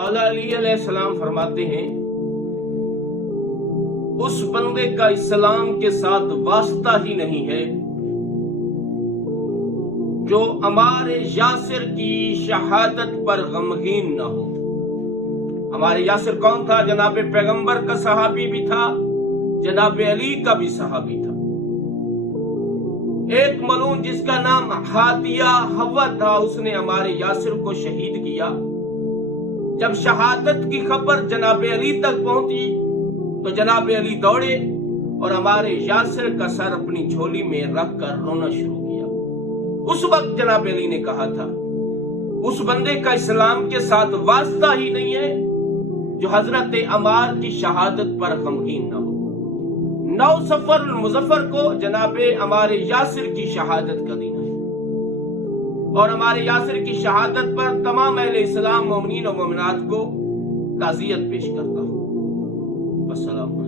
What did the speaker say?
مولا علی علیہ السلام فرماتے ہیں اس بندے کا اسلام کے ساتھ واسطہ ہی نہیں ہے جو عمار یاسر کی شہادت پر غمگین نہ ہو۔ عمار یاسر کون تھا؟ جناب پیغمبر کا صحابی بھی تھا، جناب علی کا بھی صحابی تھا۔ ایک ملعون جس کا نام ہادیہ ہوا تھا، اس نے عمار یاسر کو شہید کیا۔ جب شہادت کی خبر جناب علی تک پہنچی تو جناب علی دوڑے اور عمار یاسر کا سر اپنی جھولی میں رکھ کر رونا شروع کیا۔ اس وقت جناب علی نے کہا تھا اس بندے کا اسلام کے ساتھ واسطہ ہی نہیں ہے جو حضرت عمار کی شہادت پر غمگین نہ ہو۔ 9 صفر المظفر کو جناب عمار یاسر کی شہادت کا دن ہے اور عمار یاسر کی شہادت پر تمام اہل اسلام مومنین و مومنات کو تعزیت پیش کرتا ہوں۔ السلام علیکم۔